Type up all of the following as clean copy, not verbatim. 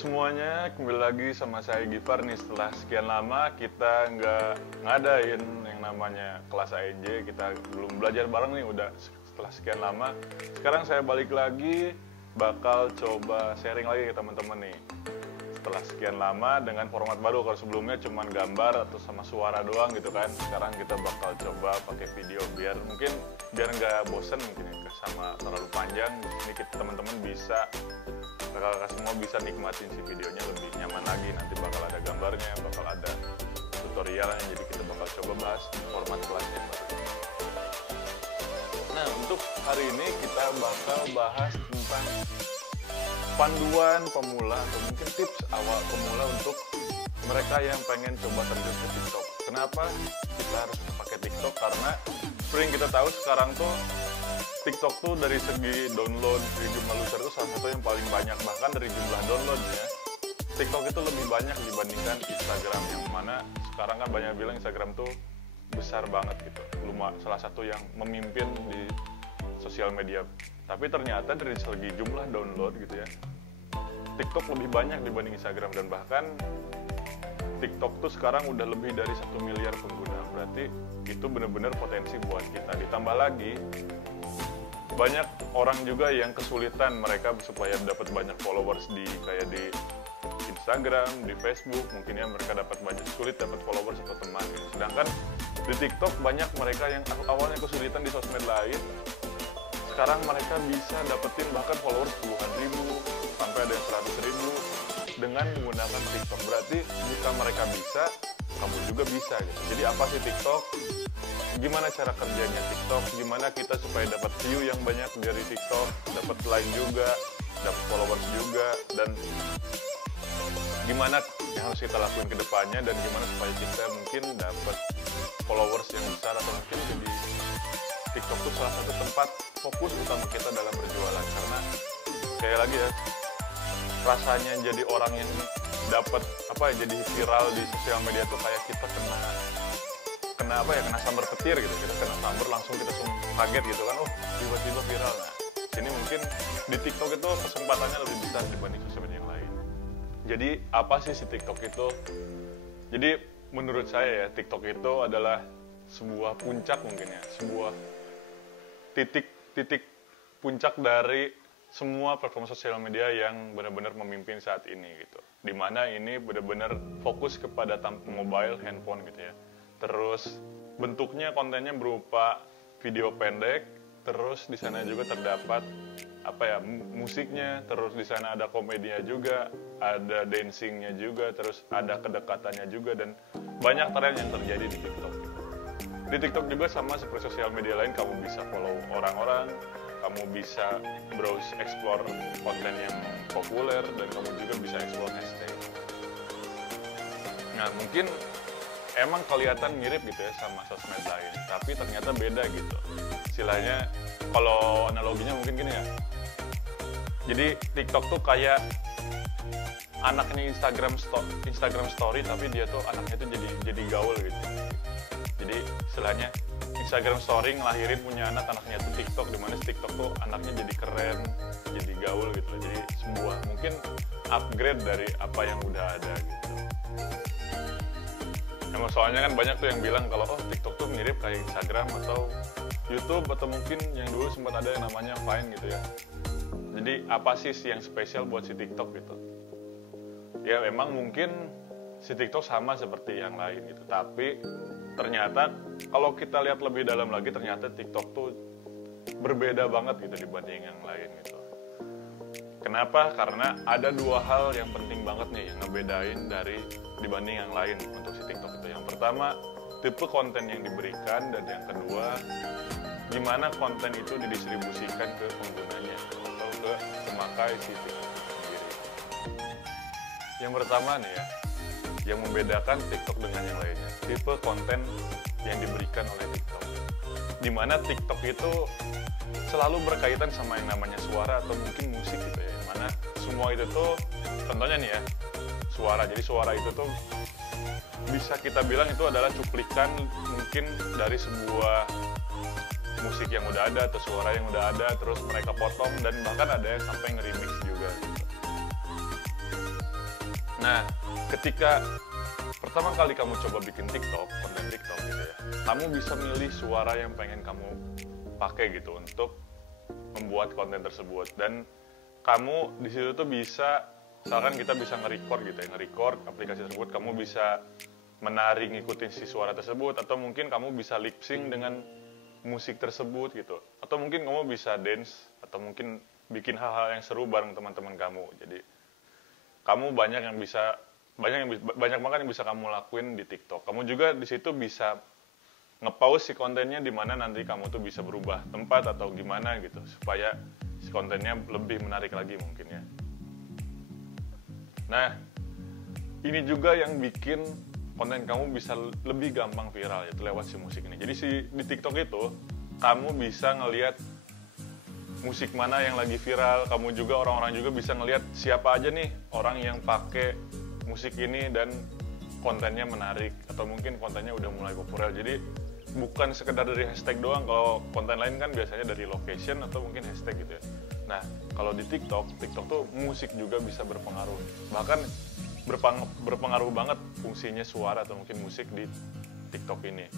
semuanya, kembali lagi sama saya Gifar nih. Setelah sekian lama kita nggak ngadain yang namanya kelas ANJ, kita belum belajar bareng nih udah setelah sekian lama. Sekarang saya balik lagi, bakal coba sharing lagi ke teman-teman nih. Setelah sekian lama dengan format baru, kalau sebelumnya cuma gambar atau sama suara doang gitu kan. Sekarang kita bakal coba pakai video biar nggak bosen mungkin ya, sama terlalu panjang. Ini kita teman-teman bisa, kakak-kakak semua bisa nikmatin si videonya lebih nyaman lagi. Nanti bakal ada gambarnya, bakal ada tutorialnya, jadi kita bakal coba bahas format kelas yang baru. Nah, untuk hari ini kita bakal bahas tentang panduan pemula atau mungkin tips awal pemula untuk mereka yang pengen coba terjun ke TikTok. Kenapa kita harus pakai TikTok? Karena seperti yang kita tahu sekarang tuh TikTok tuh dari segi download, dari jumlah user itu salah satu yang paling banyak. Bahkan dari jumlah downloadnya, TikTok itu lebih banyak dibandingkan Instagram. Yang mana sekarang kan banyak bilang Instagram tuh besar banget gitu. Salah satu yang memimpin di sosial media. Tapi ternyata dari segi jumlah download gitu ya, TikTok lebih banyak dibanding Instagram. Dan bahkan TikTok tuh sekarang udah lebih dari 1 miliar pengguna. Berarti itu benar-benar potensi buat kita. Ditambah lagi, banyak orang juga yang kesulitan mereka supaya dapat banyak followers kayak di Instagram, di Facebook, mungkin ya mereka sulit dapat followers atau teman gitu. Sedangkan di TikTok banyak mereka yang awalnya kesulitan di sosmed lain, sekarang mereka bisa dapetin bahkan followers puluhan ribu sampai ada yang 100.000 dengan menggunakan TikTok. Berarti jika mereka bisa, kamu juga bisa gitu. Jadi apa sih TikTok? Gimana cara kerjanya TikTok? Gimana kita supaya dapat view yang banyak dari TikTok, dapat like juga, dapat followers juga, dan gimana yang harus kita lakuin ke depannya, dan gimana supaya kita mungkin dapat followers yang besar, atau mungkin jadi TikTok itu salah satu tempat fokus utama kita dalam berjualan. Karena kayak lagi ya, rasanya jadi orang yang dapat jadi viral di sosial media tuh kayak kita kena sambar petir gitu. Kita kena sambar langsung kita kaget gitu kan, oh tiba-tiba viral. Nah, sini mungkin di TikTok itu kesempatannya lebih besar dibanding sosial media yang lain. Jadi apa sih si TikTok itu? Jadi menurut saya ya, TikTok itu adalah sebuah puncak mungkin ya, sebuah titik puncak dari semua platform sosial media yang benar-benar memimpin saat ini gitu. Dimana ini benar-benar fokus kepada mobile, handphone gitu ya. Terus bentuknya, kontennya berupa video pendek, terus di sana juga terdapat musiknya, terus di sana ada komedinya juga, ada dancingnya juga, terus ada kedekatannya juga, dan banyak tren yang terjadi di TikTok. Di TikTok juga sama seperti sosial media lain, kamu bisa follow orang-orang, kamu bisa browse, explore konten yang populer, dan kamu juga bisa explore hashtag. Nah, mungkin emang kelihatan mirip gitu ya sama sosmed lain, tapi ternyata beda gitu. Istilahnya, kalau analoginya mungkin gini ya. Jadi TikTok tuh kayak anaknya Instagram story, tapi dia tuh anaknya tuh jadi gaul gitu. Jadi istilahnya Instagram story ngelahirin punya anaknya tuh TikTok, dimana TikTok tuh anaknya jadi keren, jadi gaul gitu. Jadi sebuah mungkin upgrade dari apa yang udah ada gitu. Emang soalnya kan banyak tuh yang bilang kalau TikTok tuh mirip kayak Instagram atau YouTube, atau mungkin yang dulu sempat ada yang namanya Vine gitu ya. Jadi apa sih yang spesial buat si TikTok gitu? Ya memang mungkin si TikTok sama seperti yang lain gitu, tapi ternyata kalau kita lihat lebih dalam lagi, ternyata TikTok tuh berbeda banget gitu dibanding yang lain gitu. Kenapa? Karena ada dua hal yang penting banget nih yang ngebedain dibanding yang lain untuk si TikTok itu. Yang pertama, tipe konten yang diberikan, dan yang kedua, gimana konten itu didistribusikan ke penggunanya atau ke pemakai si TikTok sendiri. Yang pertama nih ya, yang membedakan TikTok dengan yang lainnya, tipe konten yang diberikan oleh TikTok. Dimana TikTok itu selalu berkaitan sama yang namanya suara atau mungkin musik gitu ya. Yang mana semua itu tuh, contohnya nih ya, suara. Jadi suara itu tuh bisa kita bilang itu adalah cuplikan mungkin dari sebuah musik yang udah ada atau suara yang udah ada, terus mereka potong, dan bahkan ada yang sampai nge-remix juga gitu. Nah, ketika pertama kali kamu coba bikin TikTok, konten TikTok gitu ya, kamu bisa milih suara yang pengen kamu pakai gitu untuk membuat konten tersebut. Dan kamu di situ tuh bisa, misalkan kita bisa nge-record gitu ya, nge-record aplikasi tersebut, kamu bisa menari ngikutin si suara tersebut, atau mungkin kamu bisa lip sync dengan musik tersebut gitu, atau mungkin kamu bisa dance, atau mungkin bikin hal-hal yang seru bareng teman-teman kamu. Jadi kamu banyak banget yang bisa kamu lakuin di TikTok. Kamu juga di situ bisa nge-pause si kontennya, di mana nanti kamu tuh bisa berubah tempat atau gimana gitu, supaya si kontennya lebih menarik lagi mungkin ya. Nah, ini juga yang bikin konten kamu bisa lebih gampang viral, yaitu lewat si musik ini. Jadi di TikTok itu kamu bisa ngelihat musik mana yang lagi viral. Kamu juga, orang-orang juga bisa ngelihat siapa aja nih orang yang pakai musik ini dan kontennya menarik, atau mungkin kontennya udah mulai populer. Jadi bukan sekedar dari hashtag doang. Kalau konten lain kan biasanya dari location atau mungkin hashtag gitu ya. Nah, kalau di TikTok tuh musik juga bisa berpengaruh. Bahkan berpengaruh banget fungsinya suara atau mungkin musik di TikTok ini.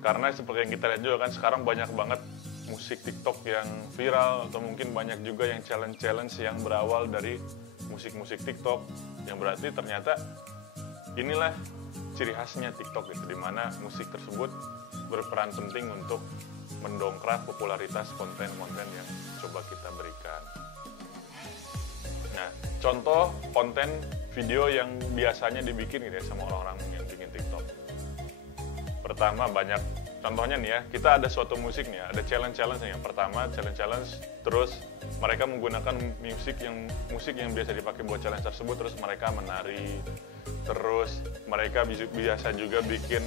Karena seperti yang kita lihat juga kan, sekarang banyak banget musik TikTok yang viral, atau mungkin banyak juga yang challenge-challenge yang berawal dari musik-musik TikTok, yang berarti ternyata inilah ciri khasnya TikTok gitu, dimana musik tersebut berperan penting untuk mendongkrak popularitas konten-konten yang coba kita berikan. Nah, contoh konten video yang biasanya dibikin gitu ya sama orang-orang yang bikin TikTok. Pertama, banyak contohnya nih ya, kita ada suatu musik nih, ada challenge-challenge yang pertama challenge, terus mereka menggunakan musik yang biasa dipakai buat challenge tersebut, terus mereka menari, terus mereka biasa juga bikin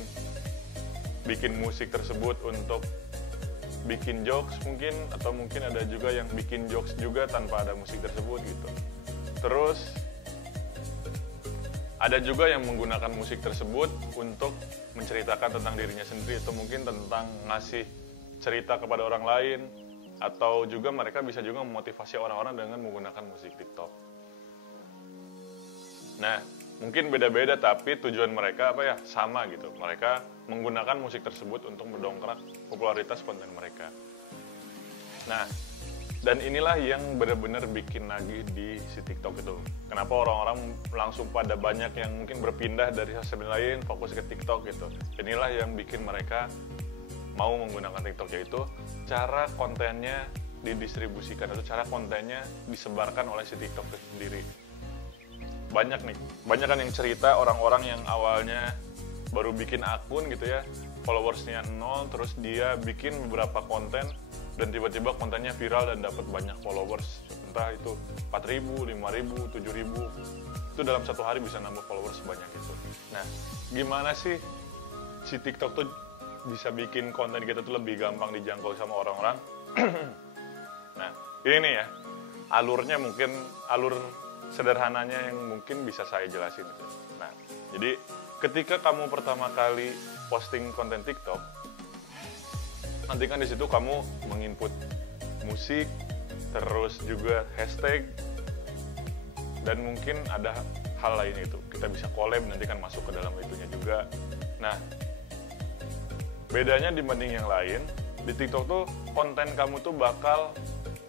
musik tersebut untuk bikin jokes mungkin, atau mungkin ada juga yang bikin jokes juga tanpa ada musik tersebut gitu. Terus ada juga yang menggunakan musik tersebut untuk menceritakan tentang dirinya sendiri, atau mungkin tentang ngasih cerita kepada orang lain, atau juga mereka bisa juga memotivasi orang-orang dengan menggunakan musik TikTok. Nah, mungkin beda-beda tapi tujuan mereka sama gitu. Mereka menggunakan musik tersebut untuk mendongkrak popularitas konten mereka. Nah, dan inilah yang benar-benar bikin nagih di si TikTok itu. Kenapa orang-orang langsung pada banyak yang mungkin berpindah dari sosial media lain, fokus ke TikTok gitu. Inilah yang bikin mereka mau menggunakan TikTok, yaitu cara kontennya didistribusikan, atau cara kontennya disebarkan oleh si TikTok itu sendiri. Banyak kan yang cerita orang-orang yang awalnya baru bikin akun gitu ya, followersnya 0, terus dia bikin beberapa konten, dan tiba-tiba kontennya viral dan dapat banyak followers, entah itu 4.000, 5.000, 7.000, itu dalam satu hari bisa nambah followers sebanyak itu. Nah, gimana sih si TikTok tuh bisa bikin konten kita tuh lebih gampang dijangkau sama orang-orang? Nah, ini nih ya, alur sederhananya yang mungkin bisa saya jelasin gitu. Nah, jadi ketika kamu pertama kali posting konten TikTok, nanti kan di situ kamu menginput musik, terus juga hashtag, dan mungkin ada hal lain itu. Kita bisa collab, nanti kan masuk ke dalam itunya juga. Nah, bedanya dibanding yang lain, di TikTok tuh konten kamu tuh bakal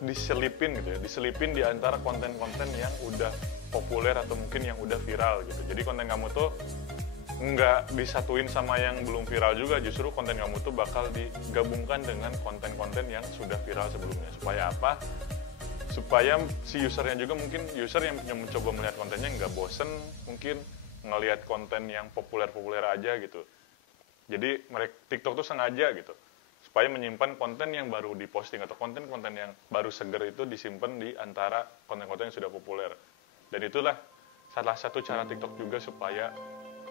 diselipin gitu ya, diselipin di antara konten-konten yang udah populer atau mungkin yang udah viral gitu. Jadi konten kamu tuh nggak disatuin sama yang belum viral juga, justru konten kamu tuh bakal digabungkan dengan konten-konten yang sudah viral sebelumnya. Supaya apa? Supaya si usernya juga, mungkin user yang mencoba melihat kontennya nggak bosen mungkin ngelihat konten yang populer-populer aja gitu. Jadi TikTok tuh sengaja gitu, supaya menyimpan konten yang baru diposting, atau konten-konten yang baru seger itu disimpan di antara konten-konten yang sudah populer. Dan itulah salah satu cara TikTok juga supaya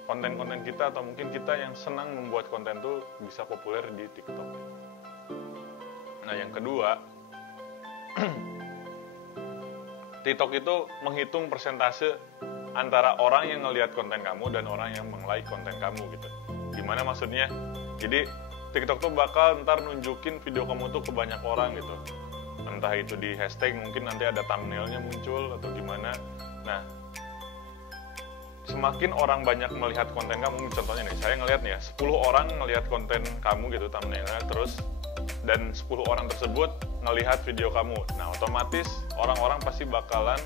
konten-konten kita, atau mungkin kita yang senang membuat konten tuh bisa populer di TikTok. Nah, yang kedua, TikTok itu menghitung persentase antara orang yang ngelihat konten kamu dan orang yang meng-like konten kamu gitu. Gimana maksudnya? Jadi TikTok tuh bakal ntar nunjukin video kamu tuh ke banyak orang gitu. Entah itu di hashtag, mungkin nanti ada thumbnailnya muncul atau gimana. Nah, semakin orang banyak melihat konten kamu, contohnya nih, saya ngelihat nih ya, 10 orang ngelihat konten kamu gitu thumbnailnya, terus dan 10 orang tersebut ngelihat video kamu. Nah, otomatis orang-orang pasti bakalan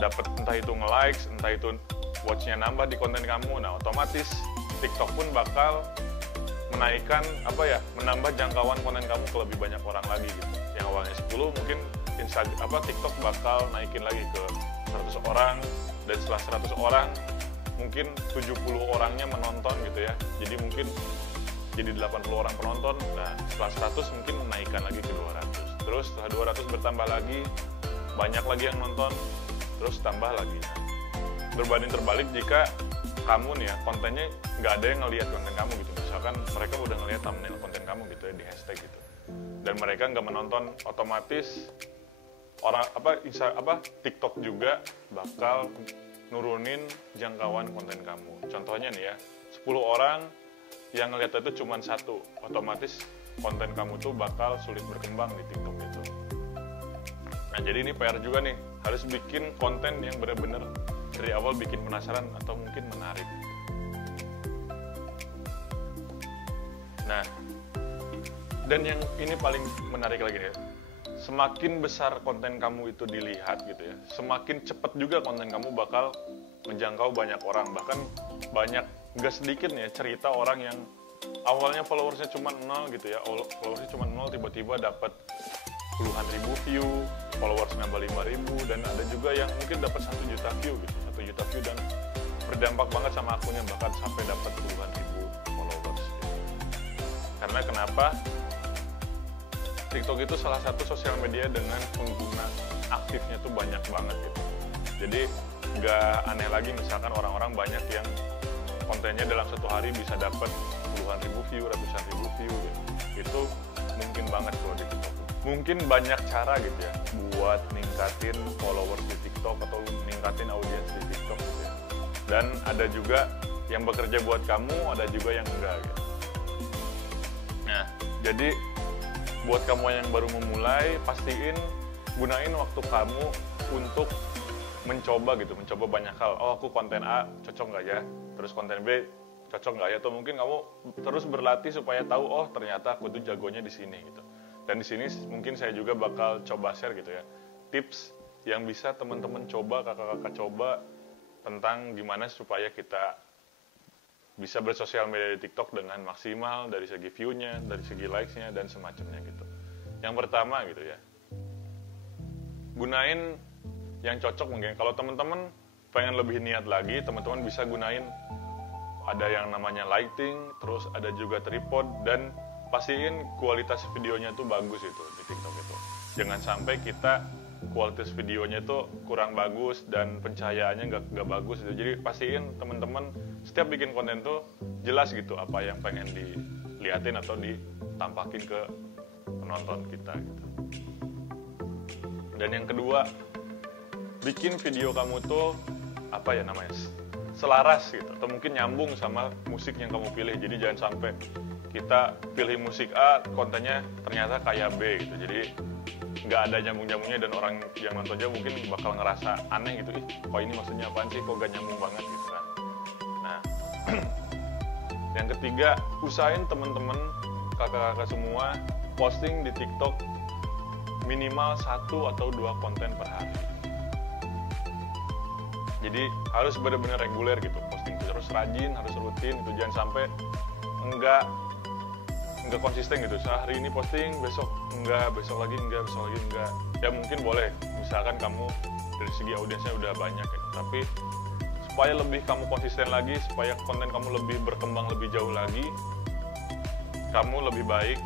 dapat entah itu nge-likes, entah itu watch-nya nambah di konten kamu. Nah, otomatis TikTok pun bakal menaikkan menambah jangkauan konten kamu ke lebih banyak orang lagi gitu. Yang awalnya 10 mungkin TikTok bakal naikin lagi ke 100 orang, dan setelah 100 orang mungkin 70 orangnya menonton gitu ya. Jadi mungkin jadi 80 orang penonton. Nah, setelah 100 mungkin menaikkan lagi ke 200. Terus setelah 200 bertambah lagi, banyak lagi yang nonton, terus tambah lagi. Berbanding terbalik jika kamu nih ya, kontennya nggak ada yang ngelihat konten kamu gitu. Misalkan mereka udah ngelihat thumbnail konten kamu gitu ya, di hashtag gitu, dan mereka nggak menonton, otomatis TikTok juga bakal nurunin jangkauan konten kamu. Contohnya nih ya, 10 orang yang ngelihat itu cuma 1, otomatis konten kamu tuh bakal sulit berkembang di TikTok itu. Nah, jadi ini PR juga nih, harus bikin konten yang benar-benar dari awal bikin penasaran atau mungkin menarik. Nah, dan yang ini paling menarik lagi ya, semakin besar konten kamu itu dilihat gitu ya, semakin cepat juga konten kamu bakal menjangkau banyak orang. Bahkan banyak, gak sedikit nih ya, cerita orang yang awalnya followersnya cuma 0 gitu ya, followersnya cuma 0, tiba-tiba dapat puluhan ribu view, followers nambah 5.000, dan ada juga yang mungkin dapat 1 juta view gitu, 1 juta view dan berdampak banget sama akunnya, bahkan sampai dapat puluhan ribu followers gitu. Karena kenapa? TikTok itu salah satu sosial media dengan pengguna aktifnya tuh banyak banget gitu. Jadi nggak aneh lagi misalkan orang-orang banyak yang kontennya dalam satu hari bisa dapat puluhan ribu view, ratusan ribu view gitu. Itu mungkin banget kalau di TikTok. Mungkin banyak cara gitu ya buat ningkatin followers di TikTok atau ningkatin audiens di TikTok gitu ya. Dan ada juga yang bekerja buat kamu, ada juga yang enggak gitu. Nah, jadi buat kamu yang baru memulai, pastiin gunain waktu kamu untuk mencoba banyak hal. Oh, aku konten A cocok nggak ya? Terus konten B cocok nggak ya? Atau mungkin kamu terus berlatih supaya tahu, oh ternyata aku tuh jagonya di sini gitu. Dan di sini mungkin saya juga bakal coba share gitu ya, tips yang bisa teman-teman coba, kakak-kakak coba, tentang gimana supaya kita bisa bersosial media di TikTok dengan maksimal dari segi view-nya, dari segi likes-nya, dan semacamnya gitu. Yang pertama gitu ya, gunain yang cocok mungkin. Kalau teman-teman pengen lebih niat lagi, teman-teman bisa gunain, ada yang namanya lighting, terus ada juga tripod, dan pastiin kualitas videonya tuh bagus itu di TikTok itu. Jangan sampai kita kualitas videonya itu kurang bagus dan pencahayaannya nggak bagus gitu. Jadi pastiin teman-teman setiap bikin konten tuh jelas gitu apa yang pengen diliatin atau ditampakin ke penonton kita gitu. Dan yang kedua, bikin video kamu tuh selaras gitu, atau mungkin nyambung sama musik yang kamu pilih. Jadi jangan sampai kita pilih musik A, kontennya ternyata kayak B gitu. Jadi nggak ada nyambung-nyambungnya, dan orang yang nontonnya mungkin bakal ngerasa aneh gitu, kok ini maksudnya apaan sih, kok gak nyambung banget gitu kan. Nah, yang ketiga, usahain temen-temen, kakak-kakak semua, posting di TikTok minimal 1 atau 2 konten per hari. Jadi harus benar-benar reguler gitu, posting terus rajin, harus rutin gitu, jangan sampai enggak konsisten gitu. Sehari ini posting, besok enggak, besok lagi enggak, besok lagi enggak. Ya mungkin boleh, misalkan kamu dari segi audiensnya udah banyak ya. Tapi supaya lebih kamu konsisten lagi, supaya konten kamu lebih berkembang lebih jauh lagi, kamu lebih baik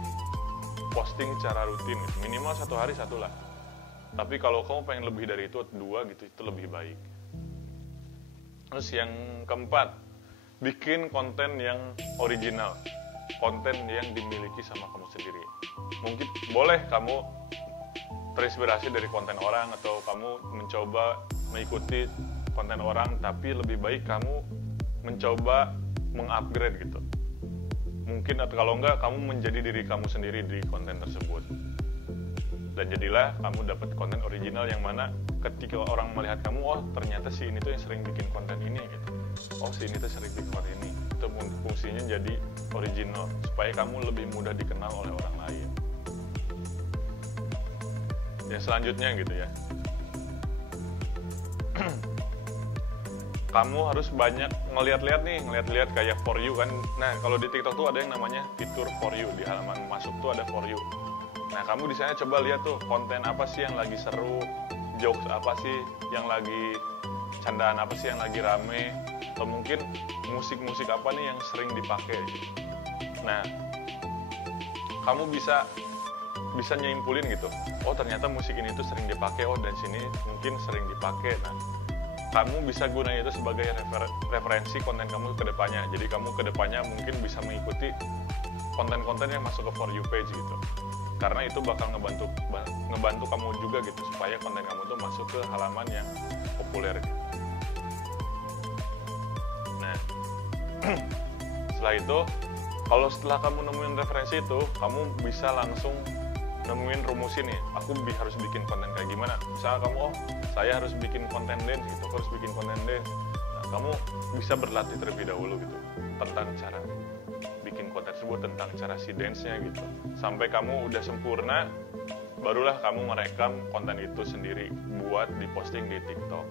posting secara rutin gitu. Minimal 1 hari 1 lah. Tapi kalau kamu pengen lebih dari itu, 2 gitu, itu lebih baik. Terus yang keempat, bikin konten yang original, konten yang dimiliki sama kamu sendiri. Mungkin boleh kamu terinspirasi dari konten orang, atau kamu mencoba mengikuti konten orang, tapi lebih baik kamu mencoba mengupgrade gitu. Mungkin atau kalau enggak, kamu menjadi diri kamu sendiri di konten tersebut. Dan jadilah kamu dapat konten original yang mana ketika orang melihat kamu, oh ternyata si ini tuh yang sering bikin konten ini gitu, oh si ini tuh sering bikin konten ini, itu fungsinya jadi original supaya kamu lebih mudah dikenal oleh orang lain. Ya selanjutnya gitu ya, kamu harus banyak ngeliat-liat kayak for you kan. Nah kalau di TikTok tuh ada yang namanya fitur for you, di halaman masuk tuh ada for you. Nah kamu di sana coba lihat tuh konten apa sih yang lagi seru, jokes apa sih yang lagi, candaan apa sih yang lagi rame, atau mungkin musik-musik apa nih yang sering dipakai. Nah kamu bisa nyimpulin gitu, oh ternyata musik ini tuh sering dipakai, oh dan sini mungkin sering dipakai. Nah kamu bisa gunakan itu sebagai referensi konten kamu ke depannya. Jadi kamu ke depannya mungkin bisa mengikuti konten-konten yang masuk ke For You page gitu. Karena itu bakal ngebantu kamu juga gitu, supaya konten kamu tuh masuk ke halaman yang populer gitu. Nah, setelah itu, setelah kamu nemuin referensi itu, kamu bisa langsung nemuin rumusin nih, aku harus bikin konten kayak gimana. Misalnya kamu, saya harus bikin konten dance gitu, aku harus bikin konten dance. Nah, kamu bisa berlatih terlebih dahulu gitu tentang cara bikin konten tersebut, tentang cara si dance-nya gitu. Sampai kamu udah sempurna, barulah kamu merekam konten itu sendiri buat diposting di TikTok.